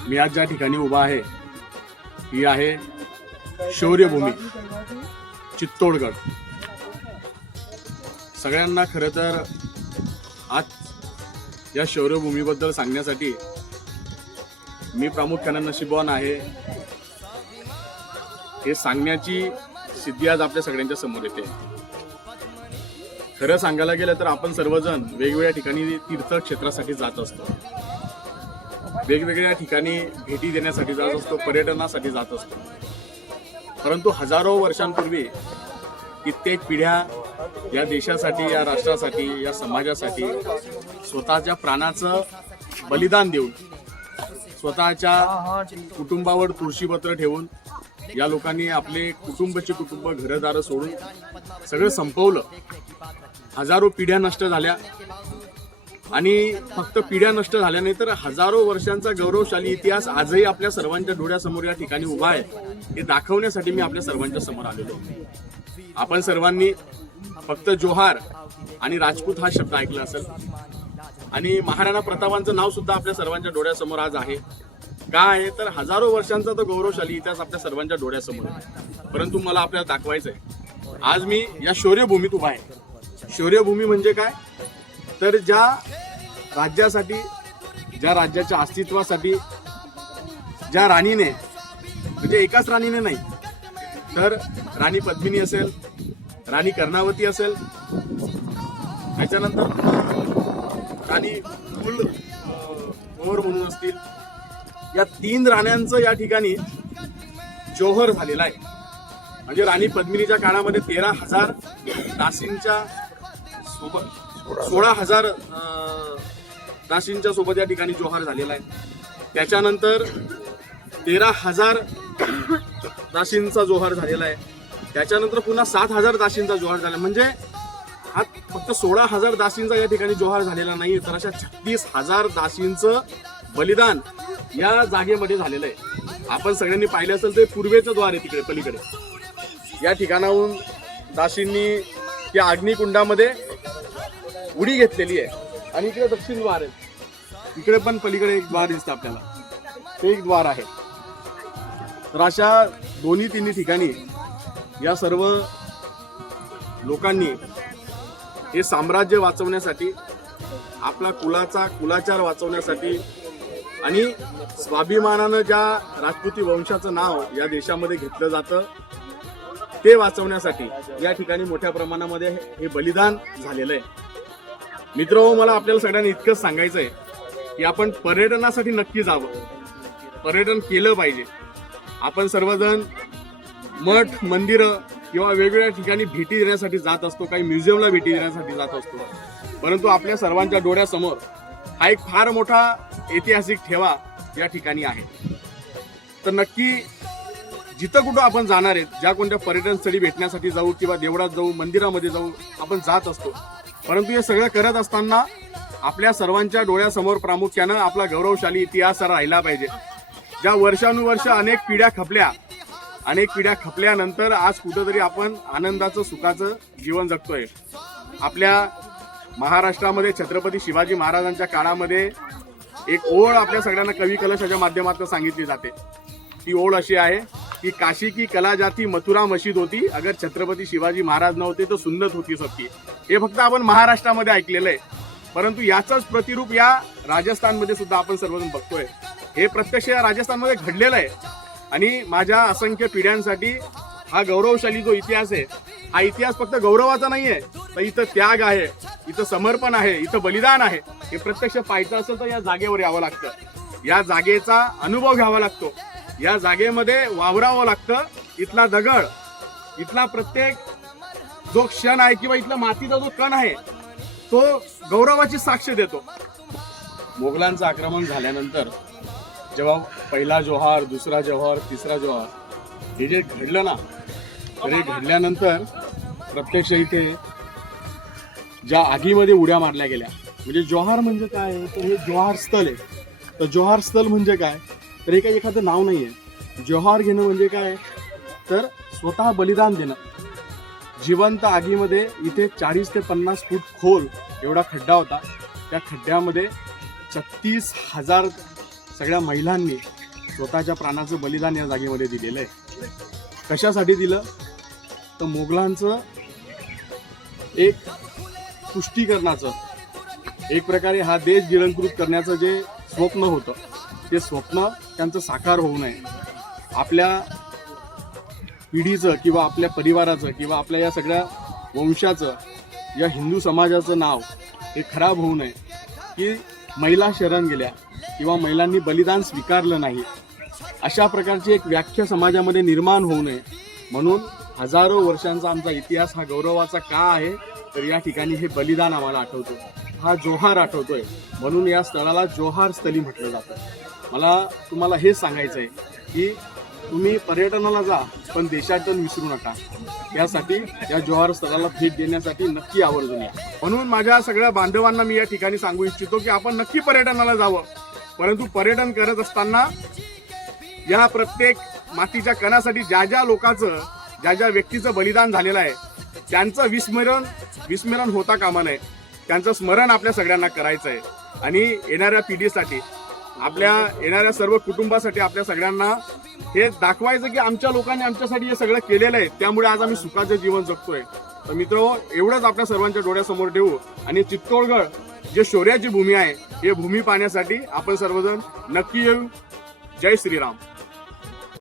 मी आज ज्या ठिकाणी उभा आहे ही आहे शौर्यभूमी चित्तोडगड। सगळ्यांना खरं तर आज या शौर्यभूमीबद्दल सांगण्यासाठी मी प्रामुख्याने नशीबवान आहे। हे सांगण्याची सिद्धी आज आपल्या सगळ्यांच्या समोर येते। खरं सांगायला गेलं तर आपण सर्वजण वेगवेगळ्या ठिकाणी तीर्थक्षेत्रासाठी जात असतो, वेगवेगळ्या ठिकाणी भेटी देण्यासाठी जात असतो, पर्यटनासाठी जात असतो। परंतु हजारो वर्षांपूर्वी कित्येक पिढ्या या देशासाठी, या राष्ट्रासाठी, या समाजासाठी स्वतःच्या प्राणाचं बलिदान देऊन, स्वतःच्या कुटुंबावर तुळशीपत्र ठेवून या लोकांनी आपले कुटुंब घरदार सोडून सगळं संपवलं। हजारो पिढ्या नष्ट झाल्या आणि फक्त पिढ्या नष्ट झाल्या नाही तर हजारो वर्षांचा गौरवशाली इतिहास आजही आपल्या सर्वांच्या डोळ्यासमोर या ठिकाणी उभा आहे। हे दाखवण्यासाठी मी आपल्या सर्वांच्या समोर आलेलो। आपण सर्वांनी फक्त जोहार आणि राजपूत हा शब्द ऐकला असेल आणि महाराणा प्रतापांचं नाव सुद्धा आपल्या सर्वांच्या डोळ्यासमोर आज आहे। का आहे तर हजारो वर्षांचा तो गौरवशाली इतिहास आपल्या सर्वांच्या डोळ्यासमोर आहे। परंतु मला आपल्याला दाखवायचं आहे, आज मी या शौर्यभूमीत उभा आहे। शौर्यभूमी म्हणजे काय तर ज्या राज्यासाठी, ज्या राज्याच्या अस्तित्वासाठी ज्या राणीने, म्हणजे एकाच राणीने नाही तर राणी पद्मिनी असेल, राणी कर्णावती असेल, त्याच्यानंतर राणी कुलभोर म्हणून असतील, या 3 राण्यांचं या ठिकाणी जोहर झालेला आहे। म्हणजे राणी पद्मिनीच्या काळामध्ये 13,000 दासींच्या सोबत 16,000 दासींच्या सोबत या ठिकाणी जोहार झालेला आहे। त्याच्यानंतर 13,000 दासींचा जोहार झालेला आहे। त्याच्यानंतर पुन्हा 7,000 दासींचा जोहार झाला। म्हणजे हा फक्त 16,000 दासींचा या ठिकाणी जोहार झालेला नाही तर अशा 36,000 दासींचं बलिदान या जागेमध्ये झालेलं आहे। आपण सगळ्यांनी पाहिलं असेल ते पूर्वेचं द्वार आहे तिकडे पलीकडे। या ठिकाणाहून दासींनी त्या अग्निकुंडामध्ये उडी घेतलेली आहे आणि इकडे दक्षिण द्वार आहे। इकडे पण पलीकडे एक द्वार दिसतं आपल्याला, ते एक द्वार आहे। तर अशा दोन्ही ठिकाणी या सर्व लोकांनी हे साम्राज्य वाचवण्यासाठी, आपला कुलाचार वाचवण्यासाठी आणि स्वाभिमानानं ज्या राजपूती वंशाचं नाव या देशामध्ये घेतलं जातं ते वाचवण्यासाठी या ठिकाणी मोठ्या प्रमाणामध्ये हे बलिदान झालेलं आहे। मित्र, मला आपल्याला सगळ्यांना इतकंच सांगायचं आहे की आपण पर्यटनासाठी नक्की जावं, पर्यटन केलं पाहिजे। आपण सर्वजण मठ, मंदिरं किंवा वेगवेगळ्या ठिकाणी भेटी देण्यासाठी जात असतो, काही म्युझियमला भेटी देण्यासाठी जात असतो, परंतु आपल्या सर्वांच्या डोळ्यासमोर हा एक फार मोठा ऐतिहासिक ठेवा या ठिकाणी आहे। तर नक्की जिथं कुठं आपण जाणार आहेत, ज्या कोणत्या पर्यटन स्थळी भेटण्यासाठी जाऊ किंवा देवळात जाऊ, मंदिरामध्ये जाऊ, आपण जात असतो, परंतु हे सगळं करत असताना आपल्या सर्वांच्या डोळ्यासमोर प्रामुख्यानं आपला गौरवशाली इतिहास राहिला पाहिजे। ज्या वर्षानुवर्ष अनेक पिढ्या खपल्यानंतर आज कुठंतरी आपण आनंदाचं, सुखाचं जीवन जगतोय। आपल्या महाराष्ट्रामध्ये छत्रपती शिवाजी महाराजांच्या काळामध्ये एक ओळ आपल्या सगळ्यांना कवी कलशाच्या माध्यमातून सांगितली जाते। ती ओळ अशी आहे की काशी की कला जाती मथुरा मशीद होती, अगर छत्रपती शिवाजी महाराज नव्हते तर सुन्नत होती सबकी। हे फक्त आपण महाराष्ट्रामध्ये ऐकलेलं आहे, परंतु याचंच प्रतिरूप या राजस्थानमध्ये सुद्धा आपण सर्वजण बघतोय। हे प्रत्यक्ष या राजस्थानमध्ये घडलेलं आहे आणि माझ्या असंख्य पिढ्यांसाठी हा गौरवशाली जो इतिहास आहे, हा इतिहास फक्त गौरवाचा नाहीये, तर इथं त्याग आहे, इथं समर्पण आहे, इथं बलिदान आहे। हे प्रत्यक्ष पाहायचं असेल तर या जागेवर यावं लागतं, या जागेचा अनुभव घ्यावा लागतो, या जागेमध्ये वावरावं लागतं। इथला दगड, इथला प्रत्येक जो क्षण आहे किंवा इथला मातीचा जो कण आहे तो गौरवाची साक्ष देतो। मोगलांचं आक्रमण झाल्यानंतर जेव्हा पहिला जोहार, दुसरा जोहार, तिसरा जोहार हे जे घडलं ना, तर हे घडल्यानंतर प्रत्यक्ष इथे ज्या आगीमध्ये उड्या मारल्या गेल्या, म्हणजे जोहार म्हणजे काय तर हे जोहार स्थल आहे। तर जोहार स्थल म्हणजे काय तर हे काही एखादं नाव नाही आहे। जोहार घेणं म्हणजे काय तर स्वतः बलिदान देणं। जिवंत आगीमध्ये इथे 40 ते 50 फूट खोल एवढा खड्डा होता। त्या खड्ड्यामध्ये 36,000 सगळ्या महिलांनी स्वतःच्या प्राणाचं बलिदान या जागेमध्ये दिलेलं आहे. कशासाठी दिलं तर मोगलांचं एक तुष्टीकरणाचं, एक प्रकारे हा देश गिळंकृत करण्याचं जे स्वप्न होतं ते स्वप्न त्यांचं साकार होऊ नये, आपल्या पिढीचं किंवा आपल्या परिवाराचं किंवा आपल्या या सगळ्या वंशाचं, या हिंदू समाजाचं नाव हे खराब होऊ नये, की महिला शरण गेल्या किंवा महिलांनी बलिदान स्वीकारलं नाही, अशा प्रकारची एक व्याख्या समाजामध्ये निर्माण होऊ नये म्हणून हजारो वर्षांचा आमचा इतिहास हा गौरवाचा का आहे तर या ठिकाणी हे बलिदान आम्हाला आठवतो, हा जोहार आठवतोय म्हणून या स्थळाला जोहार स्थली म्हटलं जातं. मला तुम्हाला हेच सांगायचं आहे की तुम्ही पर्यटनाला जा पण देशाटन विसरू नका. यासाठी या जोहार स्थळाला भेट देण्यासाठी नक्की आवर्जून या. म्हणून माझ्या सगळ्या बांधवांना मी या ठिकाणी सांगू इच्छितो की आपण नक्की पर्यटनाला जावं, परंतु पर्यटन करत असताना या प्रत्येक मातीच्या कणासाठी ज्या ज्या लोकांचं, ज्या ज्या व्यक्तीचं बलिदान झालेलं आहे त्यांचं विस्मरण होता कामा नये. त्यांचं स्मरण आपल्या सगळ्यांना करायचं आहे आणि येणाऱ्या पिढीसाठी, आपल्या येणाऱ्या सर्व कुटुंबासाठी आपल्या सगळ्यांना हे दाखवायचं की आमच्या लोकांनी आमच्यासाठी हे सगळं केलेलं आहे, त्यामुळे आज आम्ही सुखाचं जीवन जगतोय. तर मित्र, एवढंच आपल्या सर्वांच्या डोळ्यासमोर ठेवू आणि चित्तोडगड जे शौर्याची भूमी आहे हे भूमी पाहण्यासाठी आपण सर्वजण नक्की येऊ. जय श्रीराम.